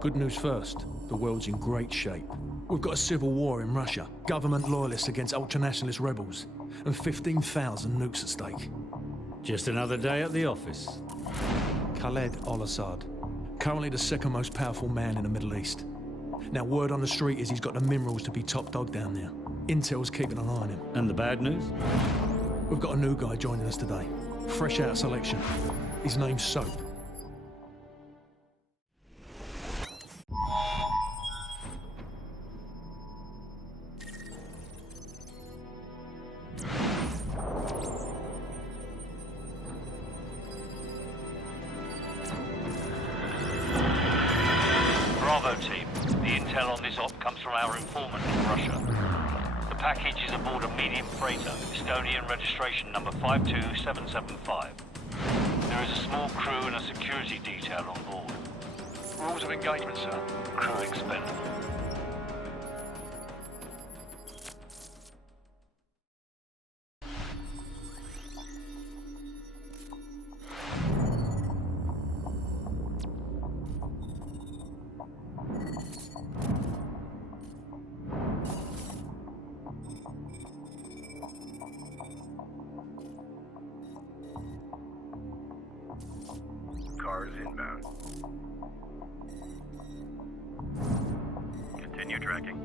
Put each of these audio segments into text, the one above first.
Good news first, the world's in great shape. We've got a civil war in Russia, government loyalists against ultranationalist rebels, and 15,000 nukes at stake. Just another day at the office. Khaled al-Assad, currently the second most powerful man in the Middle East. Now, word on the street is he's got the minerals to be top dog down there. Intel's keeping an eye on him. And the bad news? We've got a new guy joining us today, fresh out of selection. His name's Soap. Bravo team, the intel on this op comes from our informant in Russia. The package is aboard a medium freighter, Estonian registration number 52775. There is a small crew and a security detail on board. Rules of engagement, sir. Crew expendable. Cars inbound. Continue tracking.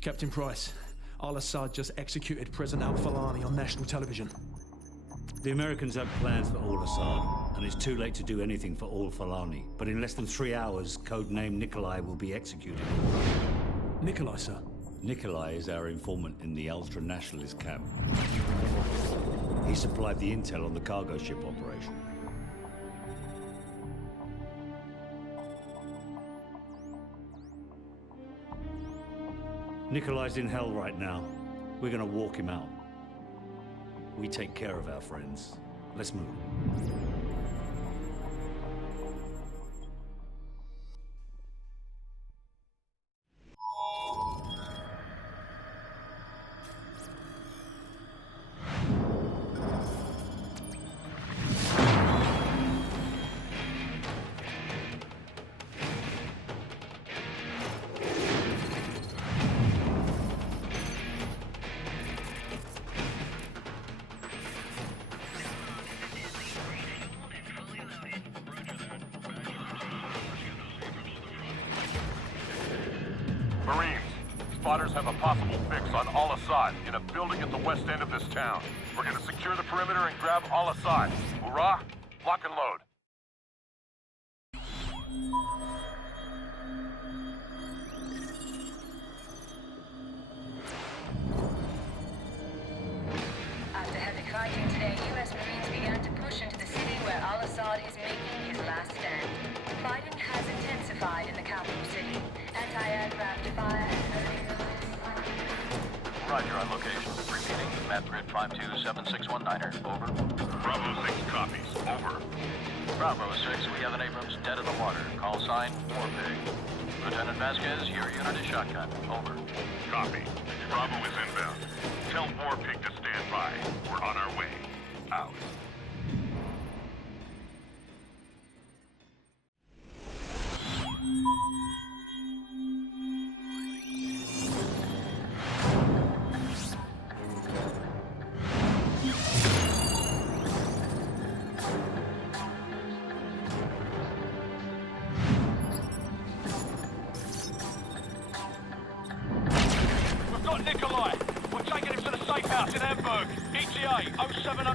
Captain Price, al-Assad just executed President al-Falani on national television. The Americans have plans for al-Assad, and it's too late to do anything for al-Falani. But in less than 3 hours, codename Nikolai will be executed. Nikolai, sir? Nikolai is our informant in the ultra-nationalist camp. He supplied the intel on the cargo ship operation. Nikolai's in hell right now. We're gonna walk him out. We take care of our friends. Let's move. Marines, spotters have a possible fix on al-Assad in a building at the west end of this town. We're gonna secure the perimeter and grab al-Assad. Hurrah! Lock and load. After heavy fighting today, U.S. Marines began to push into the city where al-Assad is making his last stand. Fighting has intensified in the capital city. Anti-aircraft fire Roger on location. Repeating, map grid 527619er. Over. Bravo 6 copies. Over. Bravo 6, we have an Abrams dead in the water. Call sign, Warpig. Lieutenant Vasquez, your unit is shotgun. Over. Copy. Bravo is inbound. Tell Warpig to stand by. We're on our way. Out. We've got Nikolai. We're taking him to the safe house in Hamburg. ETA 070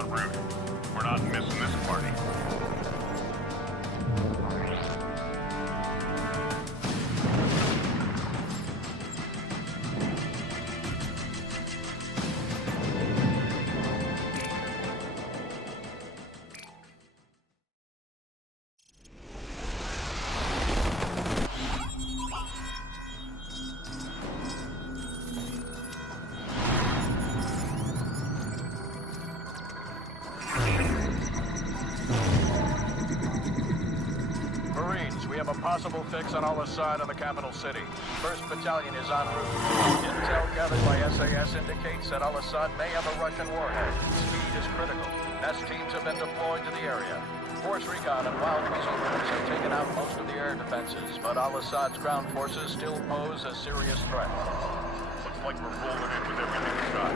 en route. We're not missing this party. Marines, we have a possible fix on Al-Assad in the capital city. 1st Battalion is en route. Intel gathered by SAS indicates that Al-Assad may have a Russian warhead. Speed is critical. Nest teams have been deployed to the area. Force Recon and Wild Weasel groups have taken out most of the air defenses, but Al-Assad's ground forces still pose a serious threat. Looks like we're rolling in with everything we got.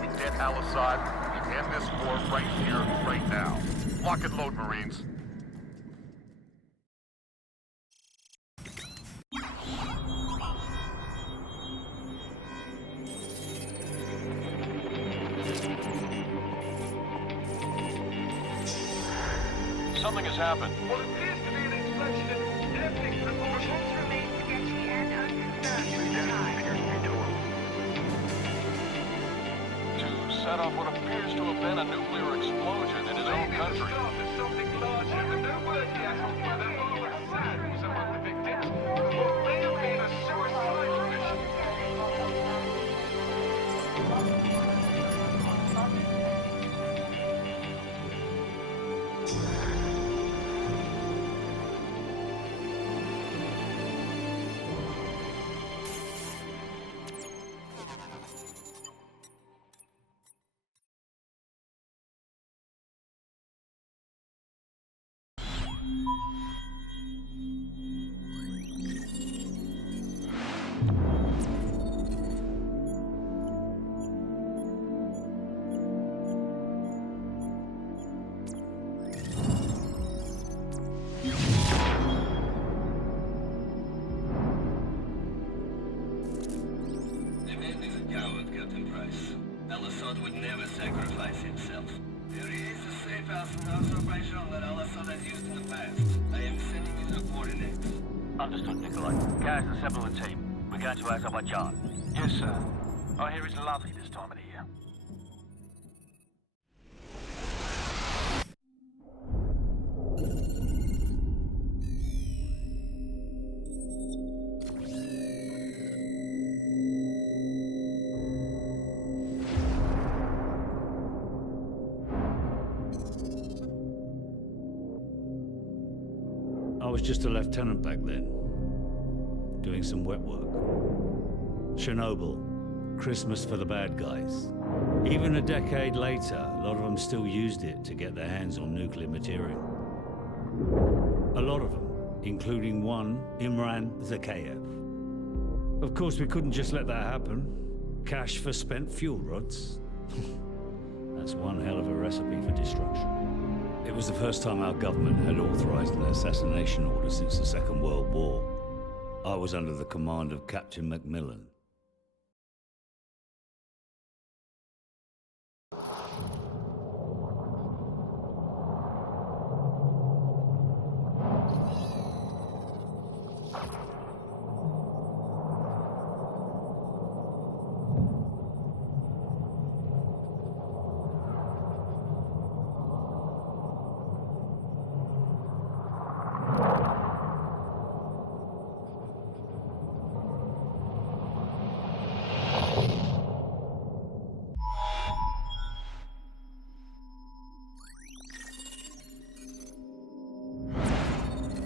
We get Al-Assad, we end this war right here, right now. Lock and load, Marines. Something has happened. What appears to be an explosion in airplane proportions remain sketchy and unconfirmed. To set off what appears to have been a nuclear explosion in his own country. Something larger, but no word yet on whether Al-Assad was among the victims, or may have been a suicide mission. The man is a coward, Captain Price. Al-Assad would never sacrifice himself. There is a safe house operation that Al-Assad has used in the past. I am sending you the coordinates. Understood, Nikolai. Gaz, assemble the team. We're going to Azerbaijan. Yes, sir. I hear it's lovely this time of the year. I was just a lieutenant back then, doing some wet work. Chernobyl, Christmas for the bad guys. Even a decade later, a lot of them still used it to get their hands on nuclear material. A lot of them, including one, Imran Zakhaev. Of course, we couldn't just let that happen. Cash for spent fuel rods. That's one hell of a recipe for destruction. It was the first time our government had authorized an assassination order since the Second World War. I was under the command of Captain Macmillan.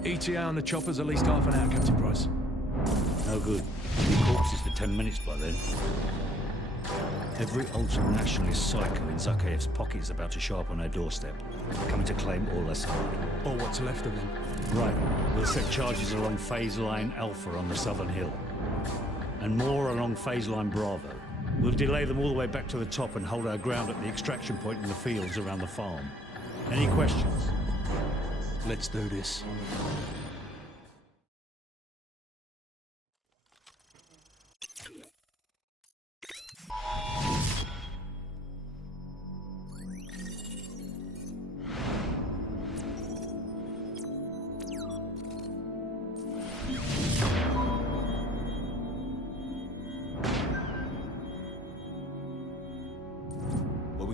ETA on the chopper's at least half an hour, Captain Price. No good. Be corpses for 10 minutes by then. Every ultra-nationalist psycho in Zakhaev's pocket is about to show up on our doorstep, coming to claim Al-Assad. Or what's left of them. Right. We'll set charges along phase line Alpha on the southern hill. And more along phase line Bravo. We'll delay them all the way back to the top and hold our ground at the extraction point in the fields around the farm. Any questions? Let's do this.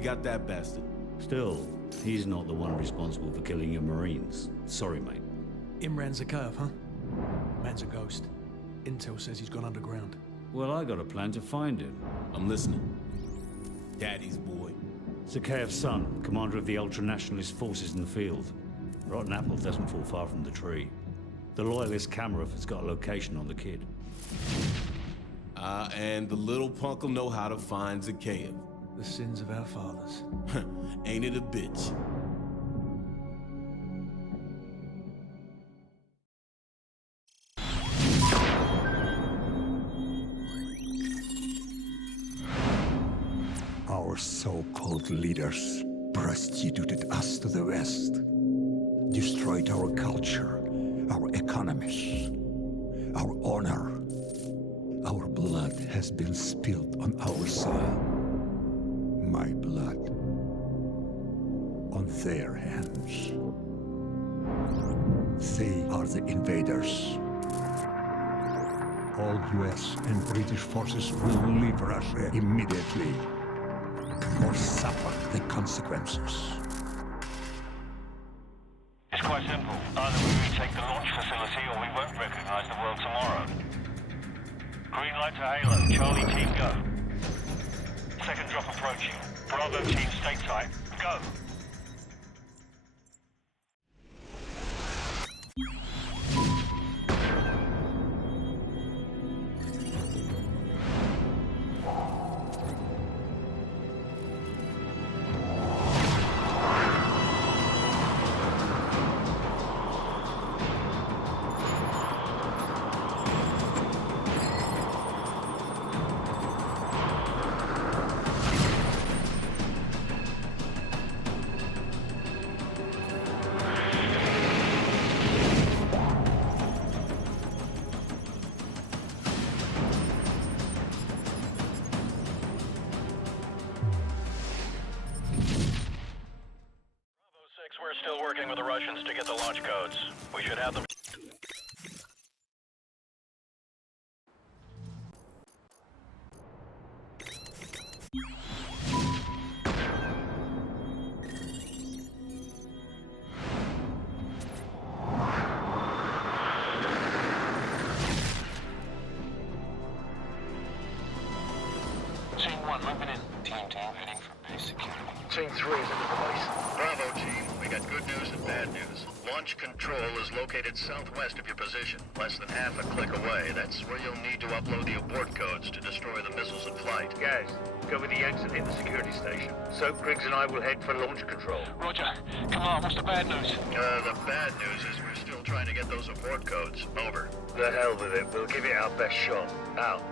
got that bastard. Still, he's not the one responsible for killing your Marines. Sorry, mate. Imran Zakhaev, huh? Man's a ghost. Intel says he's gone underground. Well, I got a plan to find him. I'm listening. Daddy's boy. Zakhaev's son, commander of the ultra-nationalist forces in the field. Rotten apple doesn't fall far from the tree. The loyalist Kamarov has got a location on the kid. And the little punk'll know how to find Zakhaev. The sins of our fathers. Ain't it a bitch? Our so-called leaders prostituted us to the West, destroyed our culture, our economies, our honor. Our blood has been spilled on our soil. My blood on their hands. They are the invaders. All US and British forces will leave Russia immediately, or suffer the consequences. It's quite simple. Either we retake the launch facility or we won't recognize the world tomorrow. Green light to Halo. Charlie team, go. Second drop approaching. Bravo team, stay tight. Go. We're still working with the Russians to get the launch codes. We should have them. Team 1 moving in. Team 2 heading for base security. Team 3 is at the base. Bravo, team. We got good news and bad news. Launch control is located southwest of your position, less than half a click away. That's where you'll need to upload the abort codes to destroy the missiles in flight. Guys, cover the exit in the security station. Soap Griggs and I will head for launch control. Roger. Come on, what's the bad news? The bad news is we're still trying to get those abort codes. Over. The hell with it. We'll give it our best shot. Out.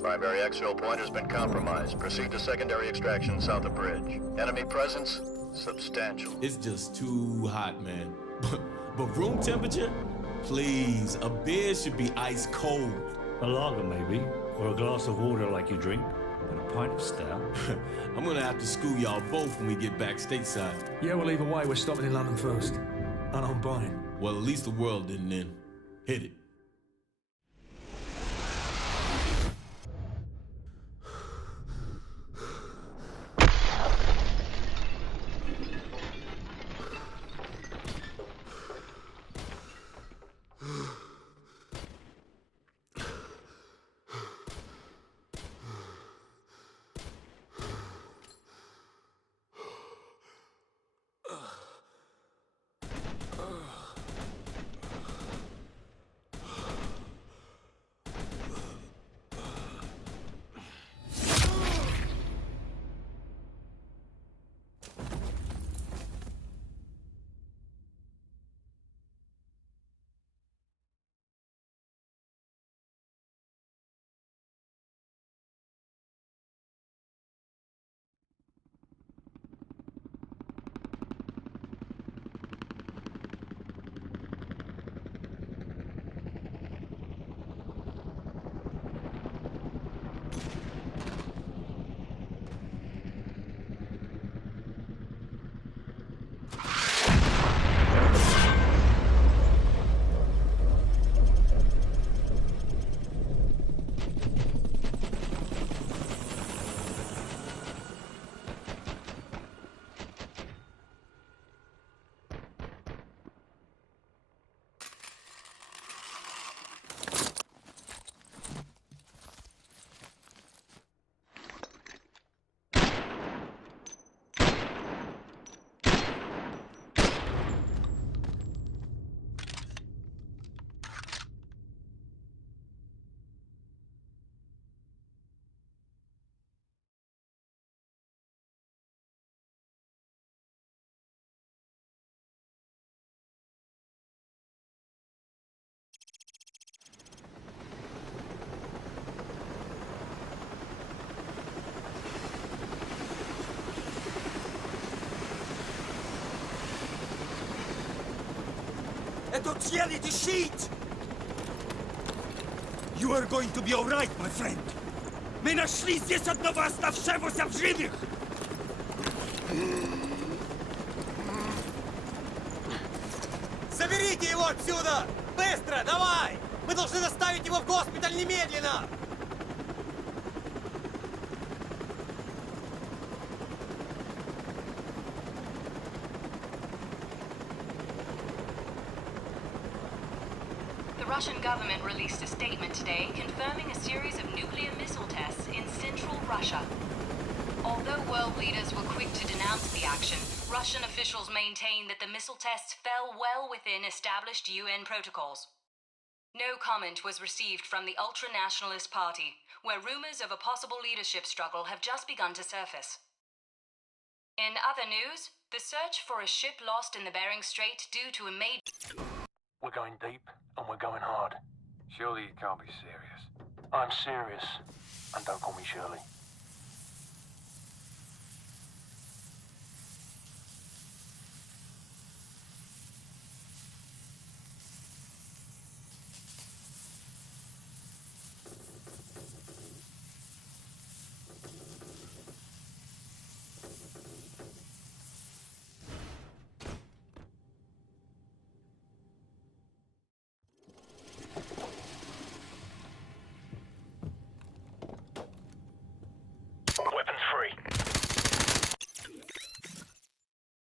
Primary exfil point has been compromised. Proceed to secondary extraction south of bridge. Enemy presence? Substantial. It's just too hot, man. But room temperature? Please, a beer should be ice cold. A lager, maybe, or a glass of water like you drink, and a pint of stout. I'm gonna have to school y'all both when we get back stateside. Yeah, well, either way, we're stopping in London first. And I'm buying. Well, at least the world didn't end. Hit it. Don't yell it, shit! You are going to be alright, my friend. Мы нашли здесь одного оставшегося в живых! Заберите его отсюда! Быстро, давай! Мы должны доставить его в госпиталь немедленно! The Russian government released a statement today confirming a series of nuclear missile tests in central Russia. Although world leaders were quick to denounce the action, Russian officials maintain that the missile tests fell well within established UN protocols. No comment was received from the ultra-nationalist party, where rumors of a possible leadership struggle have just begun to surface. In other news, the search for a ship lost in the Bering Strait due to a major... We're going deep, and we're going hard. Surely you can't be serious. I'm serious, and don't call me Shirley.